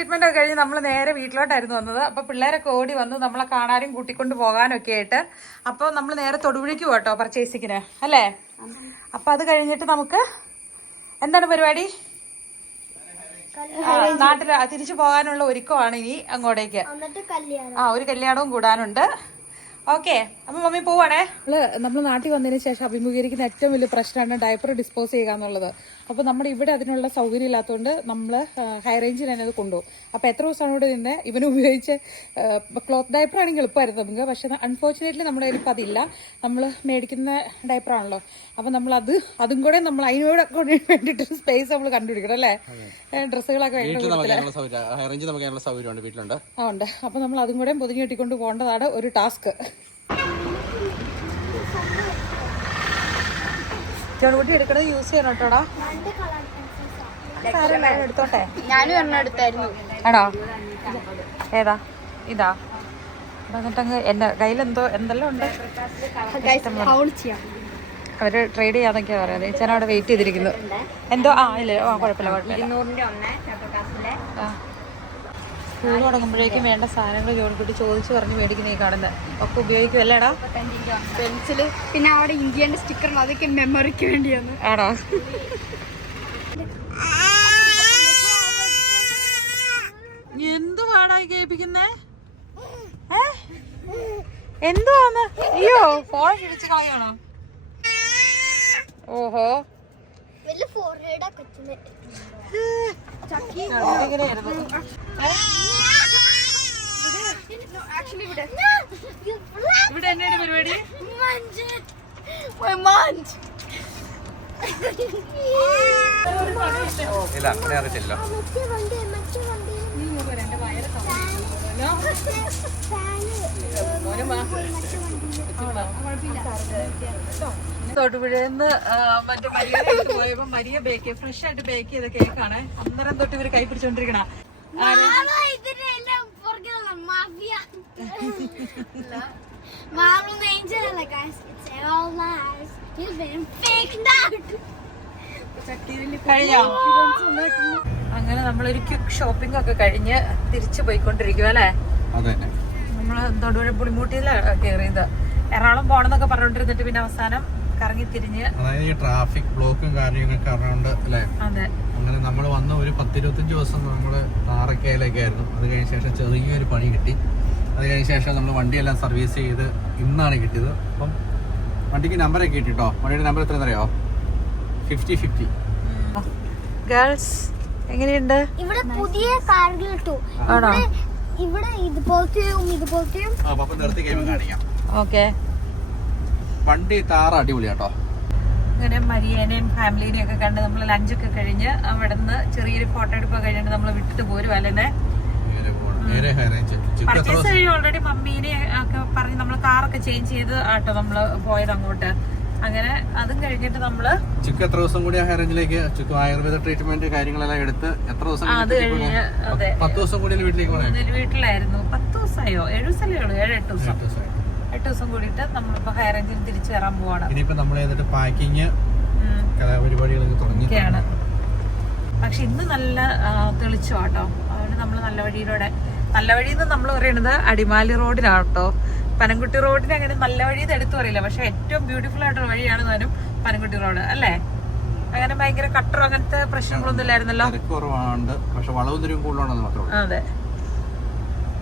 Treatment ഒക്കെ കഴിഞ്ഞ് നമ്മൾ നേരെ വീട്ടിലോട്ടായിരുന്നു വന്നത്. അപ്പോൾ പിള്ളേരൊക്കെ ഓടി വന്ന് നമ്മളെ കാണാനും കൂട്ടിക്കൊണ്ട് പോകാനൊക്കെ ആയിട്ട്. അപ്പോൾ നമ്മൾ നേരെ തൊടുപുഴയ്ക്ക് പോട്ടോ പർച്ചേസിങ്ങിന് അല്ലേ? അപ്പോൾ അത് കഴിഞ്ഞിട്ട് നമുക്ക് എന്താണ് പരിപാടി? നാട്ടിൽ നാട്ടിൽ തിരിച്ചു പോകാനുള്ള ഒരുക്കമാണ് ഇനി അങ്ങോട്ടേക്ക്. ആ ഒരു കല്യാണവും കൂടാനുണ്ട്. ഓക്കെ അപ്പൊ മമ്മി പോവാണേ. നമ്മൾ നാട്ടിൽ വന്നതിന് ശേഷം അഭിമുഖീകരിക്കുന്ന ഏറ്റവും വലിയ പ്രശ്നമാണ് ഡയപ്പർ ഡിസ്പോസ് ചെയ്യുക എന്നുള്ളത്. അപ്പോൾ നമ്മൾ ഇവിടെ അതിനുള്ള സൗകര്യം ഇല്ലാത്തതുകൊണ്ട് നമ്മൾ ഹൈ റേഞ്ചിൽ തന്നെ അത് കൊണ്ടുപോകും. അപ്പോൾ എത്ര ദിവസമാണ് ഇവിടെ നിന്ന്? ഇവന് ഉപയോഗിച്ച് ക്ലോത്ത് ഡയപ്പർ ആണെങ്കിൽ എളുപ്പമായിരുന്നു നമുക്ക്. പക്ഷേ അൺഫോർച്ചുനേറ്റ്ലി നമ്മുടെ കയ്യിൽ ഇപ്പം അതില്ല. നമ്മൾ മേടിക്കുന്ന ഡയപ്പർ ആണല്ലോ. അപ്പോൾ നമ്മൾ അത് അതും കൂടെ നമ്മൾ അതിനോട് വേണ്ടിയിട്ട് സ്പേസ് നമ്മൾ കണ്ടുപിടിക്കണം അല്ലേ? ഡ്രസ്സുകളൊക്കെ സൗകര്യമുണ്ട് വീട്ടിലുണ്ട്. ആ ഉണ്ട്. അപ്പോൾ നമ്മൾ അതും കൂടെ പൊതിഞ്ഞു കെട്ടിക്കൊണ്ട് പോകേണ്ടതാണ് ഒരു ടാസ്ക് ചെറുകുട്ടി എടുക്കണത് യൂസ് ചെയ്യണം കേട്ടോടാ എടുത്തോട്ടെ? ഞാനും ഒരെണ്ണം എടുത്തായിരുന്നു. ആണോ? ഏതാ? ഇതാ. എന്നിട്ടങ്ങ് എന്റെ കയ്യിലെന്തോ എന്തെല്ലാം ഉണ്ട്. അവർ ട്രേഡ് ചെയ്യാന്നൊക്കെയാ പറയാം ചേച്ചൻ അവിടെ വെയിറ്റ് ചെയ്തിരിക്കുന്നു എന്തോ? ആ ഇല്ല. ആ കുഴപ്പമില്ല കുഴപ്പമില്ല ഇരുന്നൂറിന്റെ ഒന്ന് ചെറുപ്പക്കാസിലെ ആ സ്കൂൾ തുടങ്ങുമ്പോഴേക്കും വേണ്ട സാധനങ്ങൾ ജോലിക്കുട്ടി ചോദിച്ചു പറഞ്ഞ് മേടിക്കുന്ന ഈ കാണുന്നത് ഒക്കെ ഉപയോഗിക്കും പെൻസിൽ പിന്നെ അവിടെ ഇന്ത്യന്റെ സ്റ്റിക്കർ അതൊക്കെ മെമ്മറിക്ക് വേണ്ടിയാണ്. ആടാ എന്തുവാടാ കേൾപ്പിക്കുന്നേ? എന്തുവാന്ന്? അയ്യോ ഫോൺ കിഴിച്ച് കളയണോ ഓഹോ. ഇവിടെ എന്നാണ് പരിപാടി? ഇല്ല അങ്ങനെ അറിയത്തില്ല. വണ്ടി തൊടുപുഴന്ന് മറ്റേ മരിയ പോയപ്പോ മരിയ ബേക്ക് ഫ്രഷ് ആയിട്ട് ബേക്ക് ചെയ്ത കേക്കാണ് അന്നേരം തൊട്ട് ഇവർ കൈ പിടിച്ചോണ്ടിരിക്കണ. അങ്ങനെ നമ്മളൊരു ക്യുക്ക് ഷോപ്പിംഗ് ഒക്കെ കഴിഞ്ഞ് തിരിച്ചു പോയിക്കൊണ്ടിരിക്കും അല്ലേ? നമ്മൾ തൊടുപുഴ പുളിമൂട്ടിയിലാണ് കയറിയത് എറണാകുളം പോണെന്നൊക്കെ പറഞ്ഞോണ്ടിരുന്നിട്ട് പിന്നെ അവസാനം കറങ്ങി തിരിഞ്ഞ് അതായത് ഈ ട്രാഫിക് ബ്ലോക്കും കാര്യങ്ങളൊക്കെ കാരണം അല്ലേ അതെ. അങ്ങനെ നമ്മൾ വന്ന ഒരു പത്തിരുപത്തഞ്ച് ദിവസം നമ്മൾ താറക്കയിലേക്കായിരുന്നു അത് കഴിഞ്ഞ ശേഷം ചെറിയൊരു പണി കിട്ടി. അത് കഴിഞ്ഞ ശേഷം നമ്മൾ വണ്ടിയെല്ലാം സർവീസ് ചെയ്ത് ഇന്നാണ് കിട്ടിയത്. അപ്പം വണ്ടിക്ക് നമ്പറൊക്കെ കിട്ടിട്ടോ? വണ്ടിയുടെ നമ്പർ എത്രയെന്ന് അറിയോ? ഫിഫ്റ്റി ഫിഫ്റ്റി ഗേൾസ് എങ്ങനെയുണ്ട്? ഇവിടെ പുതിയ കാറുകൾ ഇട്ടു. ആണോ? ഇവിടെ ഇതുപോലത്തെയും ഇതുപോലത്തെയും. ആ അപ്പം നിർത്തി കഴിയുമ്പോൾ കാണിക്കാം. ഓക്കെ വണ്ടി താറ അടിപൊളി കേട്ടോ അങ്ങനെ മരിയേനെയും ഫാമിലിനെയും ഒക്കെ കണ്ട് നമ്മൾ ലഞ്ചൊക്കെ കഴിഞ്ഞ് അവിടെ നിന്ന് ചെറിയൊരു ഫോട്ടോ എടുപ്പ് കഴിഞ്ഞിട്ട് നമ്മൾ വിട്ടിട്ട് പോരും അല്ലേ പർച്ചേസ് കഴിഞ്ഞ് ഓൾറെഡി മമ്മീനെ ഒക്കെ പറഞ്ഞ് നമ്മൾ കാറൊക്കെ ചേഞ്ച് ചെയ്ത് ആട്ടോ നമ്മൾ പോയത് അങ്ങോട്ട്. അങ്ങനെ അതും കഴിഞ്ഞിട്ട് നമ്മൾ ചുക്ക് എത്ര ദിവസം കൂടി ഹൈറേഞ്ചിലേക്ക് ചുക്ക് ആയുർവേദ ട്രീറ്റ്മെന്റ് കാര്യങ്ങളെല്ലാം എടുത്ത് എത്ര ദിവസം അത് കഴിഞ്ഞ് പത്ത് ദിവസം കൂടി വീട്ടിലേക്ക് വീട്ടിലായിരുന്നു. പത്ത് ദിവസമായോ? ഏഴു ദിവസമല്ലേ ഉള്ളൂ? ഏഴ് എട്ട് ദിവസം. എട്ട് ദിവസം കൂടിയിട്ട് നമ്മളിപ്പോ ഹയർ റേഞ്ചിൽ തിരിച്ചു കയറാൻ പോവാണ്. ഇനിയിപ്പോ നമ്മൾ ചെയ്തിട്ട് പാക്കിങ്. കലാപരിപാടികളൊക്കെ തുടങ്ങിയാണ് പക്ഷെ ഇന്ന് നല്ല തെളിച്ചു കേട്ടോ അതുകൊണ്ട് നമ്മൾ നല്ല വഴിയിലൂടെ നല്ല വഴി എന്ന് നമ്മൾ പറയണത് അടിമാലി റോഡിലാണ് കേട്ടോ പനംകുട്ടി റോഡിന് അങ്ങനെ നല്ല വഴി എന്ന് എടുത്തു പറയില്ല. പക്ഷെ ഏറ്റവും ബ്യൂട്ടിഫുൾ ആയിട്ടുള്ള വഴിയാണ് താനും പനംകുട്ടി റോഡ് അല്ലേ? അങ്ങനെ ഭയങ്കര കട്ടറോ അങ്ങനത്തെ പ്രശ്നങ്ങളൊന്നും ഇല്ലായിരുന്നല്ലോ? കുറവാണ്ട് പക്ഷെ വളവും തിരിവും കൂടുതലുണ്ടെന്ന് മാത്രമേ അതെ.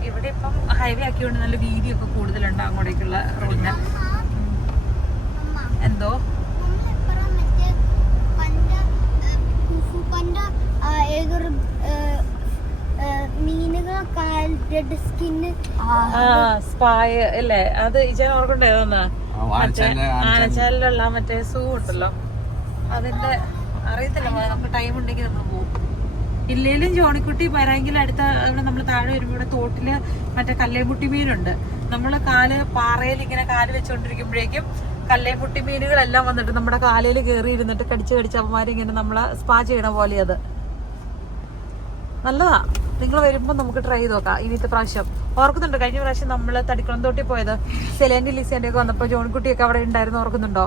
ഇവിടെ ഇപ്പം ഹൈവേ ആക്കിയോണ്ട് നല്ല വീതിയൊക്കെ കൂടുതലുണ്ട് അങ്ങോട്ടേക്കുള്ള റോഡിന്. എന്തോ? സ്പായ അല്ലേ? അത് ഇച്ചാൻ ഓർക്കണ്ടേ ആനച്ചാലിലുള്ള മറ്റേ സൂ ഉണ്ടല്ലോ. അതിന്റെ അറിയത്തില്ല നമുക്ക് ടൈം ഉണ്ടെങ്കിൽ നമ്മൾ പോകും ഇല്ലേലും ജോണിക്കുട്ടി വരാമെങ്കിൽ അടുത്ത അവിടെ നമ്മൾ താഴെ വരുമ്പോൾ തോട്ടിൽ മറ്റേ കല്ലേമുട്ടി മീനുണ്ട് നമ്മൾ കാൽ പാറയിൽ ഇങ്ങനെ കാൽ വെച്ചുകൊണ്ടിരിക്കുമ്പോഴേക്കും കല്ലേമുട്ടി മീനുകളെല്ലാം വന്നിട്ട് നമ്മുടെ കാലയിൽ കയറി ഇരുന്നിട്ട് കടിച്ച് കടിച്ച് അവന്മാരിങ്ങനെ നമ്മളെ സ്പാ ചെയ്യണ പോലെ അത് നല്ലതാ. നിങ്ങൾ വരുമ്പോൾ നമുക്ക് ട്രൈ ചെയ്ത് നോക്കാം. ഇനിത്തെ പ്രാവശ്യം. ഓർക്കുന്നുണ്ടോ? കഴിഞ്ഞ പ്രാവശ്യം നമ്മൾ തടിക്കുളം തോട്ടി പോയത്? സെലേന്റെ ലിസേന്റെ ഒക്കെ വന്നപ്പോൾ ജോൺകുട്ടിയൊക്കെ അവിടെ ഉണ്ടായിരുന്നു. ഓർക്കുന്നുണ്ടോ?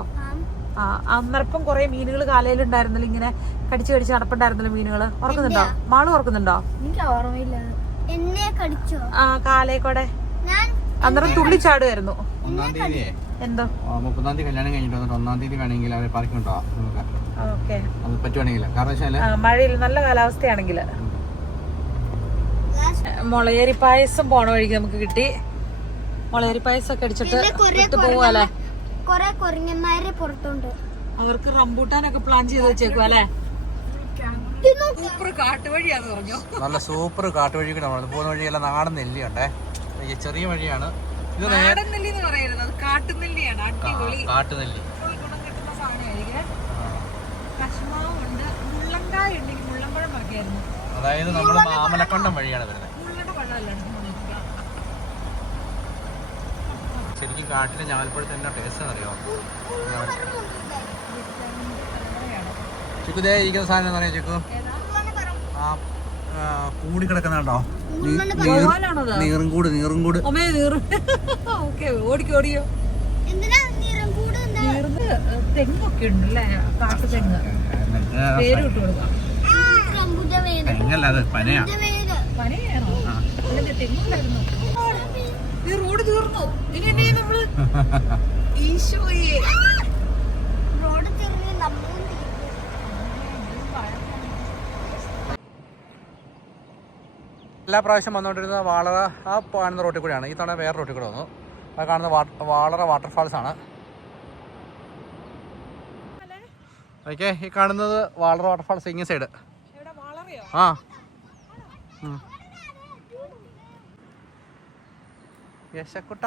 അന്നേരപ്പം കുറെ മീനുകൾ കാലയിലുണ്ടായിരുന്നല്ലോ ഇങ്ങനെ കടിച്ചു കടിച്ച് നടപ്പുണ്ടായിരുന്നല്ലോ മീനുകൾ. ഓർക്കുന്നുണ്ടോ? മാൾ ഓർക്കുന്നുണ്ടോ? ആ കാലയിക്കൂടെ ഞാൻ അന്നേരം തുള്ളിച്ചാടുമായിരുന്നു ഒന്നാം തീയതി എന്തോ? മുപ്പതാം തീയതി കല്യാണം കഴിഞ്ഞിട്ട് വന്നിട്ട് ഒന്നാം തീയതി വേണമെങ്കിൽ അവരെ പാർക്കിംഗ് ഉണ്ടാവും നമുക്ക് ഓക്കെ. അത് പറ്റുവാണെങ്കിൽ കാരണം മഴയിൽ നല്ല കാലാവസ്ഥയാണെങ്കിൽ മുളയേരി പായസം പോണ വഴിക്ക് നമുക്ക് കിട്ടി. മുളയേരി പായസം ഒക്കെ അടിച്ചിട്ട് പോവാലേ പോവാല്ലേ? കൊറേ കൊറിങ്ങന്മാരെ പുറത്തുണ്ട്. അവർക്ക് റംബൂട്ടാനൊക്കെ പ്ലാൻ ചെയ്ത് വെച്ചേക്കും അല്ലേ? സൂപ്പർ കാട്ടുവഴിയാന്ന് പറഞ്ഞു. നല്ല സൂപ്പർ കാട്ടുവഴി കൂടെ നമ്മൾ പോകുന്ന വഴിയല്ല നാടൻ നെല്ലിയുണ്ടേ ചെറിയ വഴിയാണ്. ഇത് നാടൻ നെല്ലി എന്ന് പറയുന്നത് അത് കാട്ടുനെല്ലിയാണ് അടിപൊളി. കാട്ടുനെല്ലി ഗുണം കിട്ടുന്ന സാധനമായിരിക്കും. കഷ്മാവുണ്ട് മുള്ളങ്കായ ഉണ്ടെങ്കിൽ മുള്ളമ്പഴം മതിയായിരുന്നു അതായത് നമ്മൾ മാമലക്കണ്ടം വഴിയാണ് വരുന്നത്. മുള്ളയുടെ ശരിക്കും കാട്ടിലെ ഞാൽപ്പഴത്തിന് എന്നാ ടേസ്റ്റ് അറിയോ ചിക്കു ദേ ഇരിക്കുന്ന സാധനം എന്താ പറയാ ചിക്കു? ആ കൂടി കിടക്കുന്നുണ്ടോ നീറും കൂട് നീറും കൂട്. ഒമേ നീറ്. ഓക്കെ ഓടിക്കോ ഓടിയോ എന്തിനാ നിറം കൂട് എന്താ? നീർന്ന് തെങ്ങൊക്കെ ഉണ്ടല്ലേ? കാട്ടു തെങ്ങ്. പേര് ഇട്ട് കൊടുക്കാം. തെങ്ങല്ല അത് പനയാ. പനയാണോ? തെങ്ങുണ്ടായിരുന്നു. ഈ റോഡ് തീർന്നു. ഇനി എന്നെ നമ്മൾ ഈശോയെ റോഡ് നമ്മളും എല്ലാ പ്രാവശ്യം വന്നുകൊണ്ടിരുന്ന വാളറ ആ കാണുന്ന റോട്ടിൽ കൂടെയാണ്. ഈ തവണ വേറെ റോട്ടിൽ കൂടെ വന്നു. ആ കാണുന്ന വാളറ വാട്ടർഫാൾസ് ആണ്. ഓക്കെ ഈ കാണുന്നത് വാളറ വാട്ടർഫാൾസ് ഇങ്ങ സൈഡ് ആ. യശക്കുട്ട.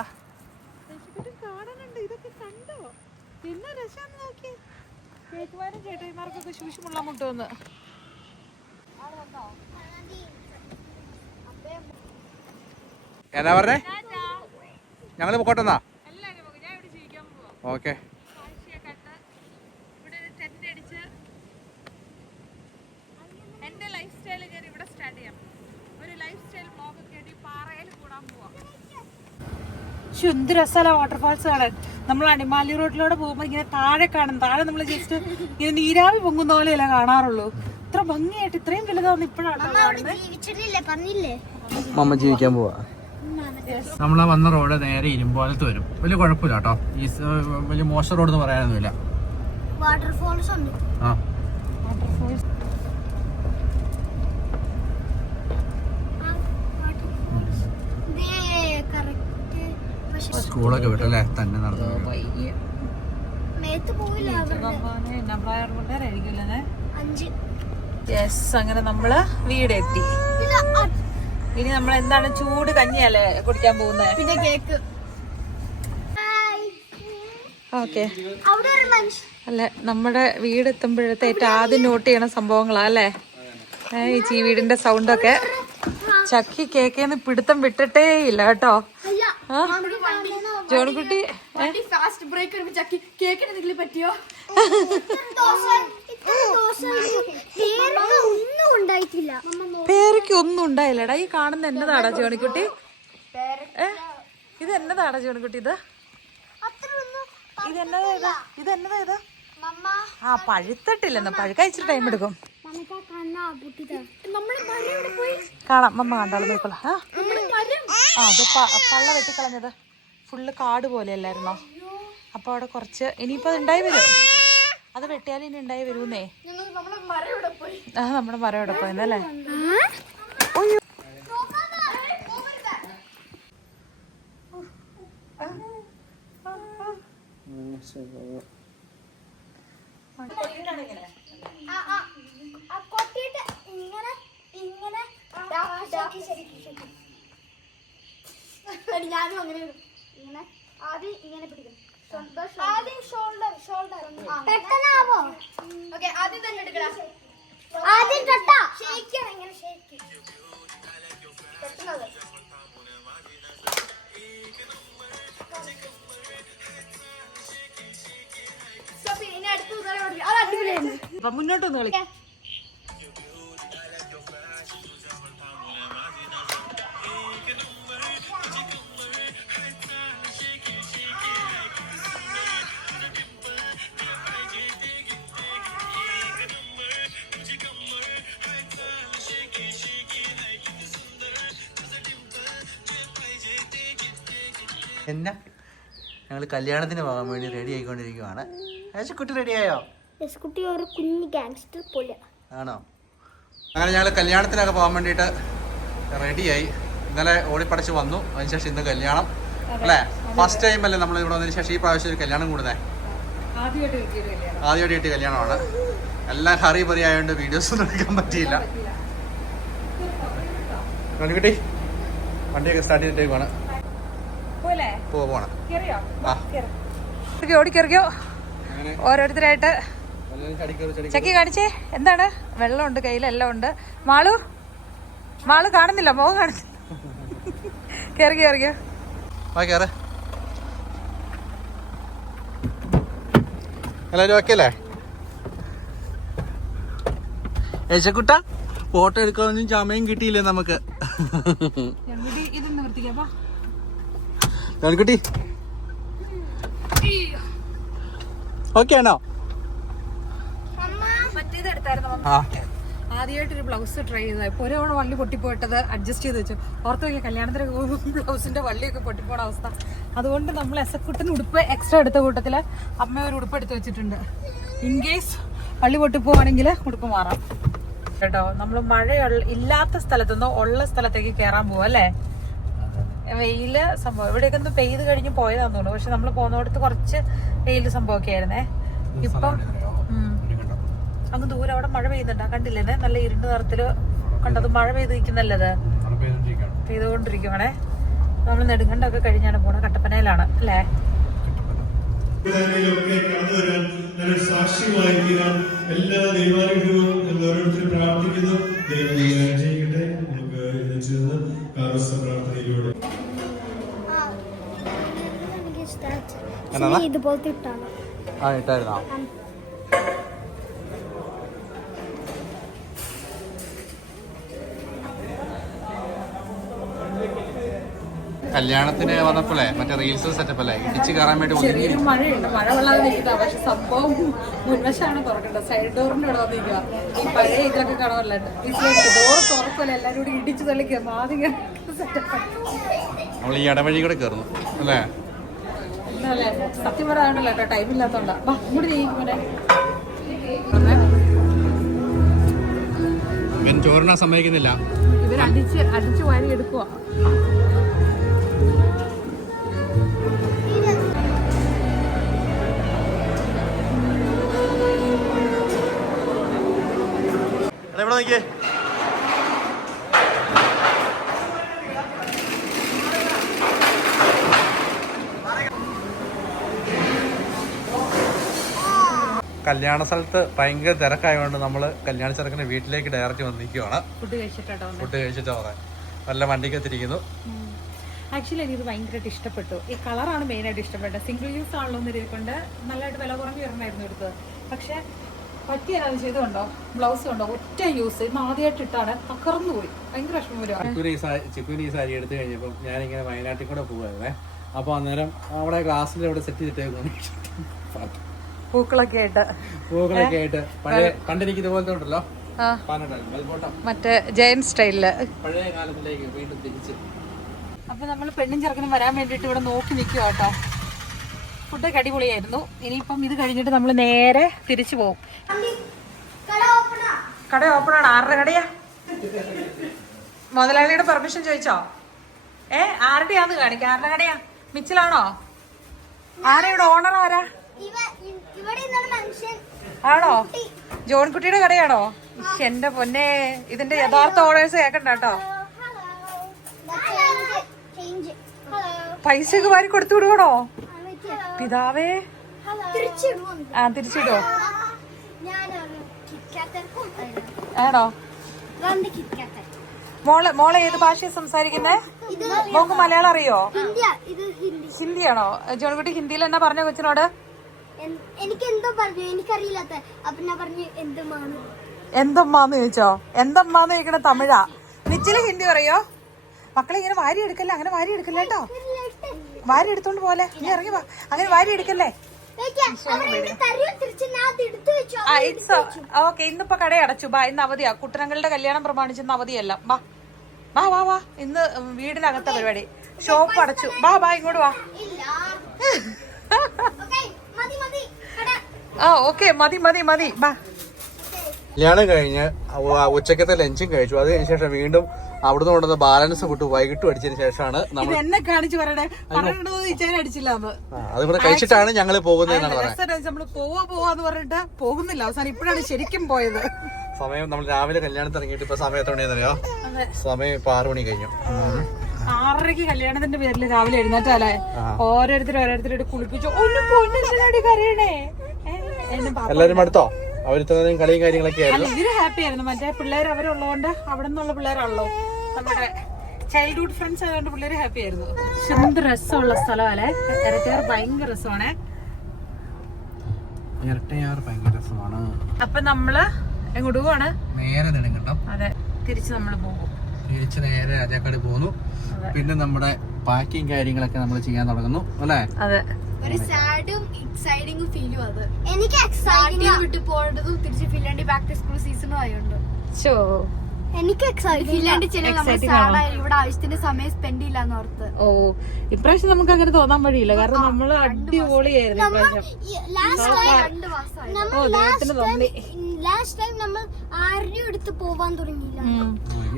ശൂഷിമുള്ള മുട്ടുവന്ന് എന്നാ പറഞ്ഞേ? ഞങ്ങൾ പൊക്കോട്ടെന്നാ? ഓക്കെ കാഴ്ചയൊക്കെ കണ്ട് ഇവിടെ ഒരു ടെന്റ് അടിച്ച് എന്റെ ലൈഫ് സ്റ്റൈൽ ഞാൻ ഇവിടെ സ്റ്റാർട്ട് ചെയ്യാം ഒരു ലൈഫ് സ്റ്റൈൽ ബ്ലോഗ് ഒക്കെ ആയിട്ട് ഈ പാറയിൽ കൂടാൻ പോവാം എന്ത് രസമല്ല വാട്ടർഫാൾസ് കാണാൻ നമ്മൾ അടിമാലി റോഡിലൂടെ പോകുമ്പോൾ ഇങ്ങനെ താഴെ കാണും. താഴെ നമ്മൾ ജസ്റ്റ് ഇങ്ങനെ നീരാവി പൊങ്ങുന്ന പോലെയല്ല കാണാറുള്ളൂ. ഇത്ര ഭംഗിയായിട്ട് ഇത്രയും വലുതാവുന്ന ഇപ്പോഴാണ് മമ്മ ജീവിക്കാൻ പോവാ. നമ്മൾ വന്ന റോഡ് നേരെ ഇരുമ്പോലത്ത് വരും. വലിയ കുഴപ്പമില്ല കേട്ടോ ഈ വലിയ മോശം റോഡ് എന്ന് പറയാനൊന്നുമില്ല. വാട്ടർഫോൾസ് ഉണ്ട്. ആ. സ്കൂളൊക്കെ വിട്ടല്ലേ? തന്നെ നടന്നു മേത്ത് പോയില്ല അവരുടെ. അഞ്ച്. യെസ് അങ്ങനെ നമ്മൾ വീടെത്തി. എത്തി ഇനി നമ്മൾ എന്താണ് ചൂട് കഞ്ഞിയല്ലേ കുടിക്കാൻ പോകുന്നത് പിന്നെ കേക്ക്. ഓക്കെ. അല്ലെ നമ്മുടെ വീട് എത്തുമ്പോഴത്തെ ഏറ്റവും ആദ്യം നോട്ട് ചെയ്യണ സംഭവങ്ങളാ അല്ലേ? ഏ, ഈ ചീ വീടിന്റെ സൗണ്ടൊക്കെ ചക്കി കേക്കേന്ന് പിടുത്തം വിട്ടിട്ടേ ഇല്ല കേട്ടോ ആ? ഫാസ്റ്റ് ബ്രേക്ക് ചക്കി കേക്കിന് എന്തെങ്കിലും പറ്റിയോ? ദോശ ദോശ പേരൊക്കെ ഒന്നും ഉണ്ടായിട്ടില്ല. പേരയ്ക്ക് ഒന്നും ഉണ്ടായില്ലടാ. ഈ കാണുന്ന എന്നതാടാ ജോണിക്കുട്ടി? ഏ? ഇത് എന്നതാടാ ജോണിക്കുട്ടി ഇത്? ഇത് എന്നതാ ഇത്? ഇത് എന്നതാ ഇത്? മമ്മ ആ പഴുത്തിട്ടില്ലെന്ന്. പഴുക്കഴിച്ചിട്ട് ടൈം എടുക്കും. കാണാം. മമ്മ നോക്കോളാം ആ? ആ അത് പള്ള വെട്ടിക്കളഞ്ഞത്. ഫുള്ള് കാട് പോലെയല്ലായിരുന്നോ? അപ്പൊ അവിടെ കുറച്ച് ഇനിയിപ്പോ അത് ഉണ്ടായി വരും. അത് വെട്ടിയാലും ഇനി ഉണ്ടായി വരുമെന്നേ. നമ്മുടെ മരം ഇവിടെ പോയി? ആ നമ്മുടെ മരം ഇവിടെ പോയെന്നല്ലേ? കൊട്ടിയിട്ട് ഇങ്ങനെ ഇങ്ങനെ ദാ, ദാ. എടി, ഞാനും അങ്ങനെ ഇങ്ങനെ ആദ്യം ഇങ്ങനെ പിടിക്കും. ആദ്യം ഷോൾഡർ ഷോൾഡർ പെട്ടെന്നാവോ? ഓക്കെ ആദ്യം തന്നെ എടുക്കടാ. ആദ്യം തൊട്ട? ഷേക്കാണ് ഇങ്ങനെ ഷേക്ക് പെട്ടെന്നത് മുന്നോട്ട് അടുത്ത ഉദാഹരണം എന്നാ ഞങ്ങൾ കല്യാണത്തിന് പോകാൻ വേണ്ടി റെഡി ആയിക്കൊണ്ടിരിക്കുവാണ്. കുട്ടി റെഡിയായോ യേശുക്കുട്ടി ഒരു കുഞ്ഞു ഗാങ്സ്റ്റർ പോലെ. ആണോ? അങ്ങനെ ഞങ്ങൾ കല്യാണത്തിനൊക്കെ പോകാൻ വേണ്ടിയിട്ട് റെഡിയായി ഇന്നലെ ഓടിപ്പടച്ച് വന്നു. അതിനുശേഷം ഇന്ന് കല്യാണം. അല്ലേ? ഫസ്റ്റ് ടൈം അല്ലേ നമ്മൾ ഇവിടെ വന്നതിന് ശേഷം ഈ പ്രാവശ്യം ഒരു കല്യാണം കൂടുന്നേ? ആദ്യമായിട്ട് കിട്ടിയ കല്യാണമാണ്. എല്ലാം ഹറി പറി ആയതുകൊണ്ട് വീഡിയോസ് ഒന്നും എടുക്കാൻ പറ്റിയില്ല. കണ്ടുകിട്ടി വണ്ടിയൊക്കെ സ്റ്റാർട്ട് ചെയ്തിട്ടേക്കുവാണ്. ഓടിക്കേറിയോ ഓരോരുത്തരായിട്ട്. ചക്കി കാണിച്ചേ. എന്താണ്? വെള്ളമുണ്ട് കയ്യിലെല്ലാം ഉണ്ട്. മാളു? മാളു കാണുന്നില്ല മോ കാണുന്നില്ല. കേറി കേറിയോ വാ കയറ് എല്ലാവരും ഓക്കെ അല്ലേ? യേശക്കുട്ട ഫോട്ടോ എടുക്കാനൊന്നും ചമയം കിട്ടിയില്ലേ നമുക്ക്? ഇതൊന്ന് വൃത്തിക്കാ കുട്ടി ഓക്കെ ആണോ ആ. ആദ്യമായിട്ട് ഒരു ബ്ലൗസ് ട്രൈ ചെയ്തത്. ഇപ്പൊ ഒരു വള്ളി പൊട്ടിപ്പോയിട്ടത് അഡ്ജസ്റ്റ് ചെയ്ത് വെച്ചു. ഓർത്തൊക്കെ കല്യാണത്തിന് ബ്ലൗസിന്റെ വള്ളിയൊക്കെ പൊട്ടിപ്പോണ അവസ്ഥ. അതുകൊണ്ട് നമ്മൾ എസക്കുട്ടന് ഉടുപ്പ് എക്സ്ട്രാ എടുത്ത കൂട്ടത്തിൽ അമ്മ ഒരു ഉടുപ്പ് എടുത്ത് വെച്ചിട്ടുണ്ട്. ഇൻ കേസ് വള്ളി പൊട്ടിപ്പോവാണെങ്കിൽ ഉടുപ്പ് മാറാം. കേട്ടോ നമ്മൾ മഴ ഇല്ലാത്ത സ്ഥലത്തുനിന്ന് ഉള്ള സ്ഥലത്തേക്ക് കയറാൻ പോവാ വെയിൽ സംഭവം. ഇവിടെയൊക്കെ ഒന്ന് പെയ്ത് കഴിഞ്ഞ് പോയതാന്ന് തോന്നുന്നു. പക്ഷെ നമ്മൾ പോകുന്നിടത്ത് കുറച്ച് വെയിൽ സംഭവമൊക്കെ ആയിരുന്നേ ഇപ്പം ഉം. അങ്ങ് ദൂരം അവിടെ മഴ പെയ്യുന്നുണ്ട്. കണ്ടില്ലേ? നല്ല ഇരുണ്ട് നിറത്തിൽ കണ്ടത് മഴ പെയ്ത് നിൽക്കുന്നല്ലത് പെയ്തുകൊണ്ടിരിക്കുവാണേ. നമ്മൾ നെടുങ്കണ്ടൊക്കെ കഴിഞ്ഞാണ് പോണത് കട്ടപ്പനയിലാണ് അല്ലേ? തീരാൻ എല്ലാ ദൈവാനുഗ്രഹവും ഓരോരുത്തരും പ്രാർത്ഥിക്കുന്നു. ദൈവം പ്രാർത്ഥനയിലൂടെ? ഇതുപോലത്തെ ഇട്ടാണ്. ആ ഇട്ടായിരുന്നോ? കല്യാണത്തിന് വന്നപ്പോഴേ മറ്റേ റീൽസ് സെറ്റപ്പ് അല്ലേ? ഇടിച്ച് കയറാൻ വേണ്ടി ചെറിയൊരു മഴയുണ്ട്. മഴ വെള്ളാതെ പക്ഷെ സംഭവം മുൻവശമാണ് തുറക്കേണ്ടത്. സൈഡ് ഡോറിന്റെ ഇവിടെ വന്നിരിക്കുക ഈ പഴയ ഇതൊക്കെ കാണുമല്ലോ. ഡോർ തുറക്കല്ല എല്ലാവരും കൂടി ഇടിച്ചു തള്ളിക്കുക ആദ്യം നമ്മൾ ഈ ഇടവഴി കൂടെ കയറുന്നു അല്ലേ? സത്യം പറയാണ്ടല്ലോ കേട്ടോ. ടൈം ഇല്ലാത്തോണ്ടാ. ഇങ്ങോട്ട് ചോറിനാൻ സമ്മതിക്കുന്നില്ല. ഇവർ അടിച്ച് അടിച്ച് വാരി എടുക്കുക എവിടെ നോക്കിയേ കല്യാണ സ്ഥലത്ത് ഭയങ്കര തിരക്കായതുകൊണ്ട് നമ്മൾ കല്യാണ ചെറുക്കന്റെ വീട്ടിലേക്ക് ഡയറക്റ്റ് വന്നിരിക്കുവാണ്. ഫുഡ് കഴിച്ചിട്ടോ ഫുഡ് കഴിച്ചിട്ട് പറയാം നല്ല വണ്ടിക്കത്തിരിക്കുന്നു ആക്ച്വലി എനിക്ക് ഇത് ഭയങ്കരമായിട്ട് ഇഷ്ടപ്പെട്ടു. ഈ കളറാണ് മെയിനായിട്ട് ഇഷ്ടപ്പെട്ടത്. സിംഗിൾ യൂസ് ആണല്ലോ എന്ന് കൊണ്ട് നല്ലതായിട്ട് വില കുറഞ്ഞ് വരണമായിരുന്നു എടുത്തത്. പക്ഷെ പറ്റിയതാണെന്ന് ചെയ്തുകൊണ്ടോ? ബ്ലൗസ് കണ്ടോ? ഒറ്റ യൂസ് ഇന്ന് ആദ്യമായിട്ട് ഇട്ടാണ്. തകർന്നു പോയി. ഭയങ്കര വിഷമം ചിക്കുവിന് ഈ സാരി എടുത്തു കഴിഞ്ഞപ്പോൾ ഞാനിങ്ങനെ വയനാട്ടിൽ കൂടെ പോകുമായിരുന്നേ അപ്പോൾ അന്നേരം അവിടെ ഗ്ലാസ്സിൽ അവിടെ സെറ്റ് ചെയ്തിട്ടേക്കുന്നു. പൂക്കളൊക്കെ ആയിട്ട്. പൂക്കളൊക്കെ ആയിട്ട്. പഴയ കണ്ടിരിക്കുന്ന പോലത്തെ ഉണ്ടല്ലോ? മറ്റേ ജയൻ സ്റ്റൈലിൽ. പഴയ കാലത്തിലേക്ക് വീണ്ടും തിരിച്ച്. അപ്പൊ നമ്മൾ പെണ്ണും ചെറുക്കനും വരാൻ വേണ്ടിട്ട് ഇവിടെ നോക്കി നിൽക്കുക കേട്ടോ. ഫുഡൊക്കെ അടിപൊളിയായിരുന്നു. ഇനിയിപ്പം ഇത് കഴിഞ്ഞിട്ട് നമ്മൾ നേരെ തിരിച്ചു പോകും. കട ഓപ്പൺ ആണ്. ആരുടെ കടയാ? മുതലാളിയുടെ പെർമിഷൻ ചോദിച്ചോ? ഏ ആരുടെയാന്ന് കാണിക്കാം. ആരുടെ കടയാ? മിച്ചിലാണോ? ആരാ ഇവിടെ? ഓണർ ആരാ? ആണോ? ജോൺകുട്ടിയുടെ കടയാണോ? എന്റെ പൊന്നെ. ഇതിന്റെ യഥാർത്ഥ ഓണേഴ്സ് കേക്കണ്ട കേട്ടോ. പൈസയൊക്കെ വാരി കൊടുത്തു വിടുകണോ പിതാവേ? ആ തിരിച്ചിടോ. ആണോ? മോൾ മോളെ ഏത് ഭാഷയാണ് സംസാരിക്കുന്നേ? മോക്ക് മലയാളം അറിയോ? ഹിന്ദിയാണോ? ജോൺകുട്ടി ഹിന്ദിയിൽ എന്നാ പറഞ്ഞ കൊച്ചിനോട്? എനിക്ക് എന്തോ പറഞ്ഞു എനിക്കറിയില്ലാത്ത. അപ്പൊ ഞാൻ പറഞ്ഞു എന്തുമാണ് എന്തമ്മാന്ന് ചോദിച്ചോ? എന്തമ്മാന്ന് ചോദിക്കണ തമിഴാ. നിച്ചിൽ ഹിന്ദി പറയോ? മക്കളെ ഇങ്ങനെ വാരി എടുക്കല്ലേ അങ്ങനെ വാരി എടുക്കല്ലേ കേട്ടോ വാരി എടുത്തോണ്ട് പോലെ നീ ഇറങ്ങി വാ. അങ്ങനെ വാരി എടുക്കല്ലേ? ആ ഇറ്റ്സ് ഓക്കെ ഇന്നിപ്പോ കട അടച്ചു. ബാ ഇന്ന് അവധിയാ. കുട്ടനങ്ങളുടെ കല്യാണം പ്രമാണിച്ച് ഇന്ന് അവധിയല്ല. വാ വാ വാ വാ. ഇന്ന് വീടിനകത്ത പരിപാടി. ഷോപ്പ് അടച്ചു. ബാ ബാ ഇങ്ങോട്ട് വാ. ഇല്ല. ഓക്കേ മതി മതി. കട. ആ ഓക്കെ മതി മതി മതി. ബാ. കല്യാണം കഴിഞ്ഞ് ഉച്ചക്കത്തെ ലഞ്ചും കഴിച്ചു. അതിനുശേഷം വീണ്ടും അവിടുന്ന് കൊണ്ടുവന്ന ബാലൻസ് വിട്ട് വൈകിട്ട് അടിച്ചതിന് ശേഷമാണ് നമ്മൾ എന്നെ കാണിച്ചു പറയണേ? അടിച്ചില്ല എന്ന് അതും കൂടെ കഴിച്ചിട്ടാണ് ഞങ്ങൾ പോകുന്നത് എന്നാണ് പറയുന്നത്. രസം നമ്മൾ പോവാ പോവാന്ന് പറഞ്ഞിട്ട് പോകുന്നില്ല. അവസാനം ഇപ്പോഴാണ് ശരിക്കും പോയത്. സമയം നമ്മൾ രാവിലെ കല്യാണത്തിന് ഇറങ്ങിയിട്ട് ഇപ്പൊ സമയം എത്ര സമയം ഇപ്പൊ ആറു മണി കഴിഞ്ഞു. ആറരയ്ക്ക് കല്യാണത്തിന്റെ പേരിൽ രാവിലെ എഴുന്നേറ്റാലേ? ഓരോരുത്തരും ഓരോരുത്തരോട് കുളിപ്പിച്ചു ഒന്ന് പൊന്നിടി കരയണേ. എല്ലാരും അടുത്തോ? അവരിത്രയും കളിയും കാര്യങ്ങളൊക്കെ ആയിരുന്നു. ഇവർ ഹാപ്പി ആയിരുന്നു. മറ്റേ പിള്ളേർ അവരുള്ളതുകൊണ്ട് അവിടെ നിന്നുള്ള പിള്ളേരാണല്ലോ. നമ്മുടെ ചൈൽഡ്ഹുഡ് ഫ്രണ്ട്സ് ആയതുകൊണ്ട് പിള്ളേര് ഹാപ്പി ആയിരുന്നു. എന്ത് രസമുള്ള സ്ഥലമല്ലേ? ഇരട്ടയാർ ഭയങ്കര രസമാണേ. ഇരട്ടയാർ ഭയങ്കര രസമാണ്. അപ്പൊ നമ്മൾ എങ്ങോട്ട് പോവാണ്? നേരെ നെടുങ്കണ്ടം. അതെ തിരിച്ച് നമ്മൾ പോകും. തിരിച്ച് നേരെ രാജാക്കാട് പോകുന്നു. പിന്നെ നമ്മുടെ പാക്കിങ് കാര്യങ്ങളൊക്കെ നമ്മൾ ചെയ്യാൻ തുടങ്ങുന്നു അല്ലേ? അതെ. ഒരു സാഡും എക്സൈറ്റിംഗും ഫീലും അത്. എനിക്ക് എക്സൈറ്റിംഗ് വിട്ടു പോകേണ്ടതും തിരിച്ച് ഫീൽ ബാക്ക് ടു സ്കൂൾ സീസണും ആയതുകൊണ്ട് ഷോ എനിക്ക് ഇവിടെ ആവശ്യത്തിന് സമയം സ്പെൻഡ് ചെയ്യില്ല ഓർത്ത്. ഓ ഇപ്രാവശ്യം നമുക്ക് അങ്ങനെ തോന്നാൻ വഴിയില്ല. കാരണം നമ്മൾ അടിപൊളിയായിരുന്നു ഇപ്രാവശ്യം. ഓ ദൈവത്തിന് നന്ദി. ലാസ്റ്റ് ടൈം നമ്മൾ ആരുടെയും അടുത്ത് പോവാൻ തുടങ്ങിയില്ല?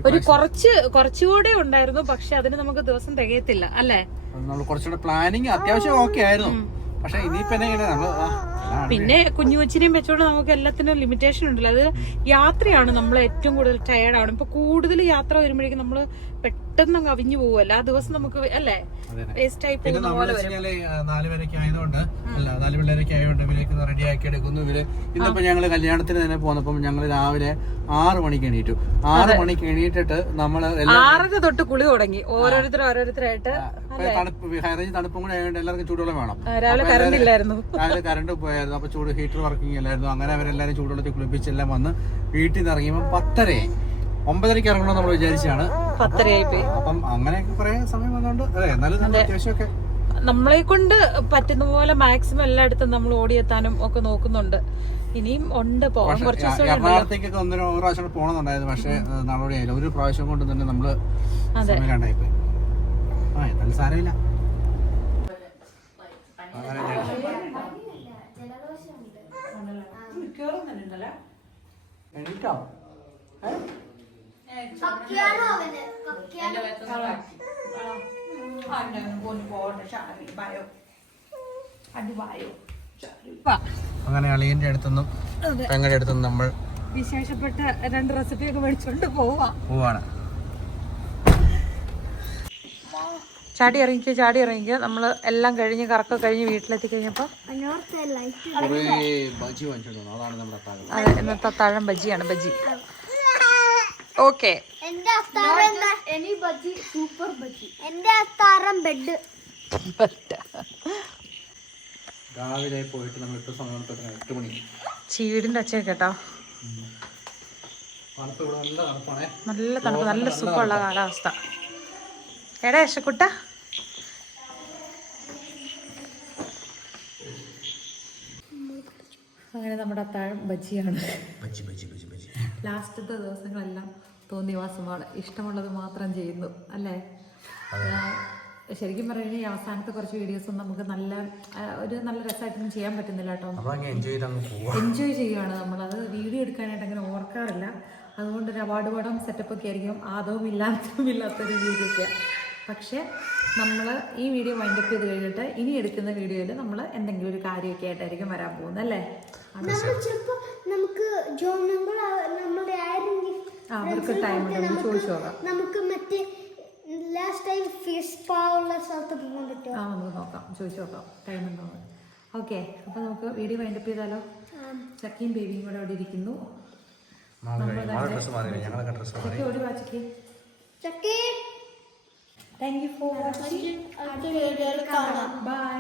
ഒരു കുറച്ച് കുറച്ചുകൂടെ ഉണ്ടായിരുന്നു പക്ഷെ അതിന് നമുക്ക് ദിവസം തികയത്തില്ല അല്ലേ? നമ്മൾ കുറച്ചുകൂടെ പ്ലാനിങ് അത്യാവശ്യം ഓക്കെ ആയിരുന്നു. പക്ഷെ ഇനിയിപ്പോ നമ്മൾ പിന്നെ കുഞ്ഞു കൊച്ചിനെയും വെച്ചോണ്ട് നമുക്ക് എല്ലാത്തിനും ലിമിറ്റേഷൻ ഉണ്ടല്ലോ. അത് യാത്രയാണ് നമ്മൾ ഏറ്റവും കൂടുതൽ ടയർഡാണ് ഇപ്പൊ കൂടുതൽ യാത്ര വരുമ്പോഴേക്കും നമ്മൾ പെട്ടെന്ന് അങ്ങ് അവിഞ്ഞു പോകുമല്ലോ ആ ദിവസം നമുക്ക് അല്ലേ? വേസ്റ്റ് ആയി പോകുന്ന നമ്മൾ പോലെ വരും. വെച്ചാൽ നാല് പേരൊക്കെ ആയതുകൊണ്ട് അല്ല നാല് പിള്ളേരൊക്കെ ആയതുകൊണ്ട് ഇവരൊക്കെ റെഡി ആക്കി എടുക്കുന്നു. ഇവർ ഇന്നിപ്പോ ഞങ്ങൾ കല്യാണത്തിന് തന്നെ പോന്നപ്പം ഞങ്ങൾ രാവിലെ ആറ് മണിക്ക് എണീറ്റു. ആറ് മണിക്ക് എണീറ്റിട്ട് നമ്മൾ ആറര തൊട്ട് കുളി തുടങ്ങി. ഓരോരുത്തർ ഓരോരുത്തരായിട്ട് തണുപ്പ് ഹൈറേഞ്ച് തണുപ്പും കൂടെ ആയതുകൊണ്ട് എല്ലാവർക്കും ചൂടുവെള്ളം വേണം. രാവിലെ കറണ്ട് ഇല്ലായിരുന്നു. രാവിലെ കറണ്ട് പോയായിരുന്നു. അപ്പൊ ചൂട് ഹീറ്റർ വർക്കിംഗ് അല്ലായിരുന്നു അങ്ങനെ അവരെല്ലാരും ചൂടുവെള്ളത്തിൽ കുളിപ്പിച്ചെല്ലാം വന്ന് വീട്ടിൽ നിന്ന് ഇറങ്ങിയപ്പോൾ പത്തരയായി. ഒമ്പതരയ്ക്ക് ഇറങ്ങണം നമ്മൾ വിചാരിച്ചാണ്. പത്തരയായി പോയി അപ്പം അങ്ങനെയൊക്കെ കുറെ സമയം വന്നോണ്ട്. അതെ എന്നാലും നമ്മൾ അത്യാവശ്യമൊക്കെ നമ്മളെ കൊണ്ട് പറ്റുന്ന പോലെ മാക്സിമം എല്ലായിടത്തും നമ്മൾ ഓടിയെത്താനും ഒക്കെ നോക്കുന്നുണ്ട്. ഇനിയും ഉണ്ട് പോകാൻ കുറച്ച്. എറണാകുളത്തേക്കൊക്കെ ഒന്നര പ്രാവശ്യം പോകണമെന്നുണ്ടായിരുന്നു. പക്ഷേ നടപടി ഒരു പ്രാവശ്യം കൊണ്ട് തന്നെ നമ്മൾ അതെ. ആ എന്നാലും സാരമില്ല. എണീറ്റോ? ഏ? അങ്ങനെ അളിയന്റെ അടുത്തൊന്നും പെങ്ങളുടെ അടുത്തൊന്നും നമ്മൾ വിശേഷപ്പെട്ട രണ്ട് റെസിപ്പി ഒക്കെ മേടിച്ചോണ്ട് പോവാ. പോവാണ്. ചാടി ഇറങ്ങിക്കുക ചാടി ഇറങ്ങിക്കുക നമ്മൾ എല്ലാം കഴിഞ്ഞ് കറക്കം കഴിഞ്ഞ് വീട്ടിലെത്തി കഴിഞ്ഞപ്പോൾ താരം അതെ ഇന്നത്തെ തഴം ബജിയാണ് ബജി ഓക്കെ എന്റെ അത്താറം എനി ബജി സൂപ്പർ ബജി എന്റെ അത്താറം ബെഡ് രാവിലെ പോയിട്ട് നമ്മൾ എട്ട് സമയത്തിന് എട്ട് മണി. ചീടിന്റെ അച്ഛൻ കേട്ടോ. നല്ല നല്ല തണുപ്പ് നല്ല സുഖമുള്ള കാലാവസ്ഥ. എടാ യശക്കുട്ട. അങ്ങനെ നമ്മുടെ അത്താഴം ബജിയാണ് ബജി ബജി ബജി ബജി ലാസ്റ്റത്തെ ദിവസങ്ങളെല്ലാം തോന്നിവാസമാണ് ഇഷ്ടമുള്ളത് മാത്രം ചെയ്യുന്നു അല്ലേ? ശരിക്കും ഈ അവസാനത്തെ കുറച്ച് വീഡിയോസും നമുക്ക് നല്ല ഒരു നല്ല രസമായിട്ടൊന്നും ചെയ്യാൻ പറ്റുന്നില്ല കേട്ടോ. എൻജോയ് ചെയ്യുകയാണ് നമ്മൾ. അത് വീഡിയോ എടുക്കാനായിട്ട് അങ്ങനെ ഓർക്കാറില്ല. അതുകൊണ്ട് ഒരു അവാർഡ് പടം സെറ്റപ്പ് ഒക്കെ ആയിരിക്കും. ആദവും ഇല്ലാത്തതും ഇല്ലാത്തൊരു വീഡിയോയ്ക്ക് പക്ഷേ നമ്മൾ ഈ വീഡിയോ വൈൻഡപ്പ് ചെയ്ത് കഴിഞ്ഞിട്ട് ഇനി എടുക്കുന്ന വീഡിയോയിൽ നമ്മൾ എന്തെങ്കിലും ഒരു കാര്യമൊക്കെ ആയിട്ടായിരിക്കും വരാൻ പോകുന്നത് അല്ലേ? നമുക്ക് അവർക്ക് ടൈം ഉണ്ട് നമുക്ക് ചോദിച്ചു നോക്കാം. നമുക്ക് മറ്റേ ലാസ്റ്റ് ടൈം ഫിഷ് സ്പാ ഉള്ള സ്ഥലത്ത് പോകാൻ പറ്റുമോ? ആ നമുക്ക് നോക്കാം. ചോദിച്ചു നോക്കാം. ടൈം ഉണ്ടോ ഓക്കെ അപ്പോൾ നമുക്ക് വീഡിയോ വൈൻഡപ്പ് ചെയ്താലോ? ചക്കിയും ബേബിയും കൂടെ അവിടെ ഇരിക്കുന്നു. മാറി. ചക്കി ഓടി വാച്ചിക്ക് ചക്കേ. താങ്ക് യു ഫോർ വാച്ചിങ് അടുത്ത വീഡിയോയിൽ കാണാം. ബൈ